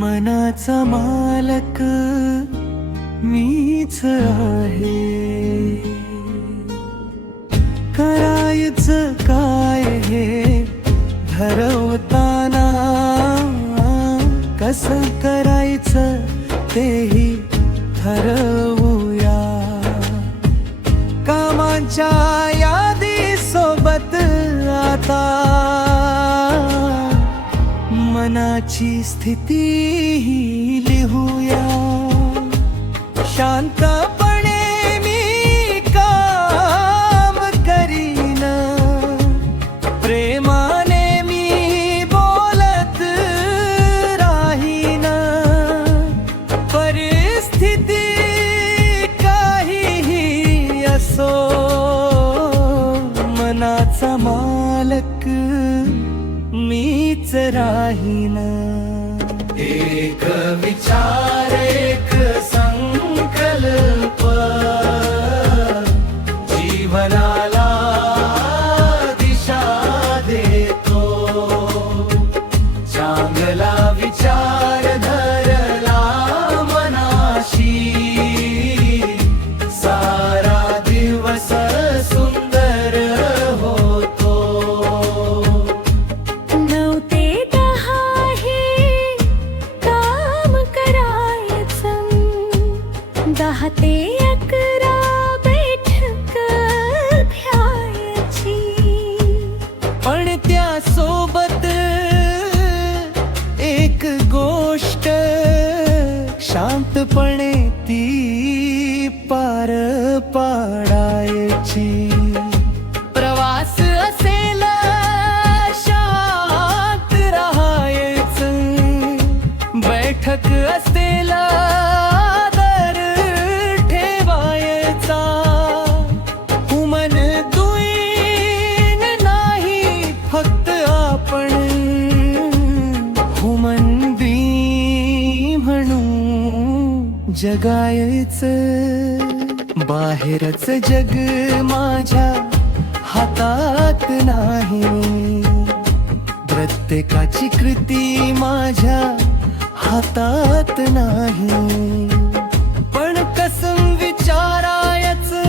मनाचा मालक मीच आहे. करायचं काय हे ठरवताना कसं करायचं तेही ठरवूया. कामाच्या यादी सोबत आता मनाची स्थिती लिहूया. शांतपणे मी काम करीन, प्रेमाने मी बोलत राहीन. परिस्थिती काहीही असो, मनाचा मालक मीच राहीन. एक विचार एक संकल्प जीवनाला दिशा देतो. चांगला विचार धरला मनाशी, सारा दिवस सुंदर होतो. 9 ते 10 हे काम करायचं, 10 ते 11 बैठक घ्यायची. पण त्यासोबत एक गोष्ट शांतपणे ती पार पाडायची. प्रवास असेल शांत राहायचं, बैठक असेल आदर ठेवायचा. मन दुईन नाही फक्त आपण, हुमन बी म्हणून जगायचं. बाहेरच जग माझ्या हातात नाही, प्रत्येकाची कृती माझ्या हातात नाही. पण कसं विचारायचं,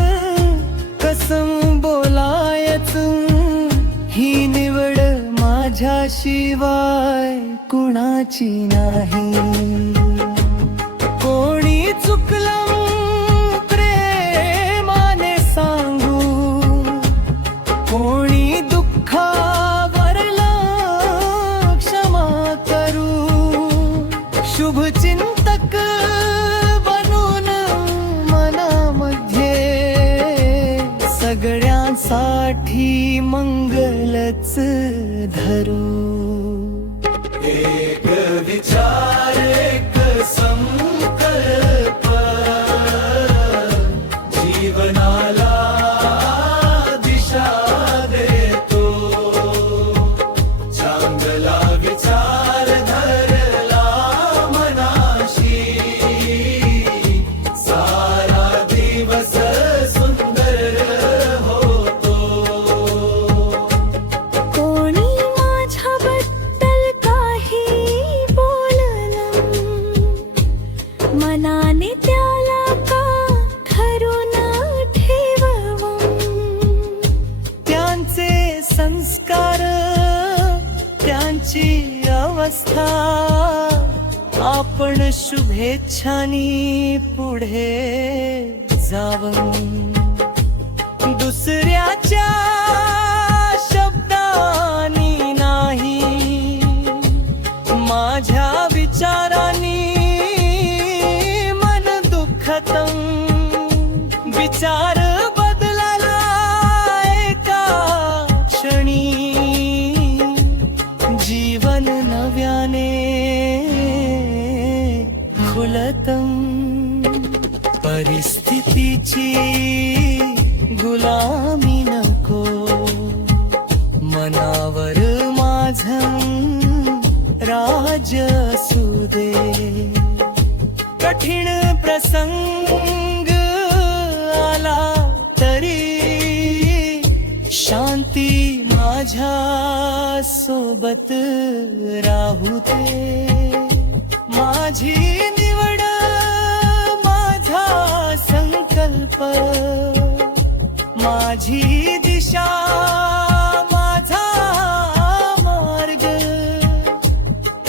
कसं बोलायचं, ही निवड माझ्याशिवाय कुणाची नाही. कोणी चुकलं प्रेमाने सांगू, कोणी दुःखावरला क्षमा करू. शुभचिंतक बनून मनामध्ये सगळ्यांसाठी मंगलच धरू. एक विचार एक संकल्प जीवनाला दिशा देतो. चांगला विचार धरला मनाशी, सारा दिवस सुंदर होतो. कोणी माझ्याबद्दल काही बोललं, मनाने त्याला का ठरून ठेवावं. त्यांचे संस्कार त्यांची अवस्था, आपण शुभेच्छानी पुढे जावं. दुसऱ्याच्या शब्दांनी नाही, माझ्या विचारांनी मन दुःखतं. विचार बदलाला एका क्षणी, जीवन नव्याने खुलतं. परिस्थितीची गुलामी नको, मनावर माझं राज असू दे. कठीण प्रसंग आला तरी शांती माझ्या सोबत राहू दे. माझी निवड माझा संकल्प माझी दिशा माझा मार्ग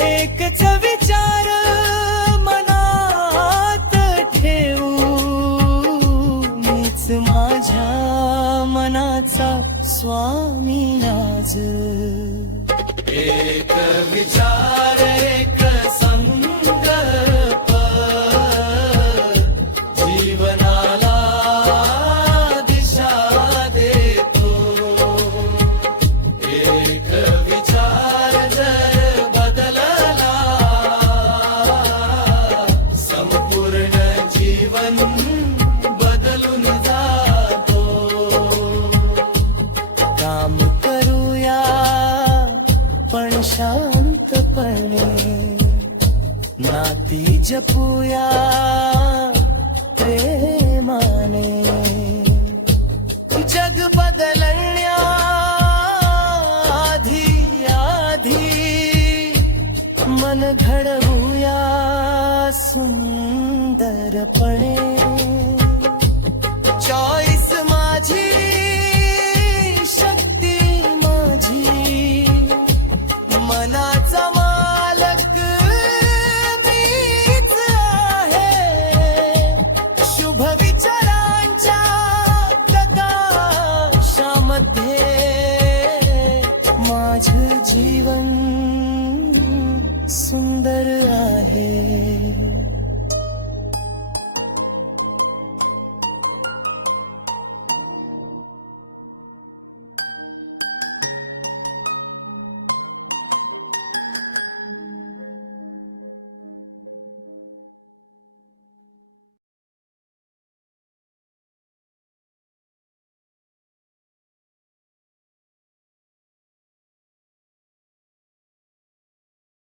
एकच विचार मनात ठेवू मीच माझ्या मनाचा स्वामी आज एक विचार एक संकल्प जीवनाला दिशा देतो एक विचार जर बदलला संपूर्ण जीवन बदलून जातो काम करूया पण शांतपणे नाती जपूया प्रेमाने जग बदलण्याआधी आधी मन घडवूया सुंदरपणे चॉईस माझी शक्ती माझी मनाचा मालक मीच आहे शुभ विचारांच्या प्रकाशामध्ये माझं जीवन सुंदर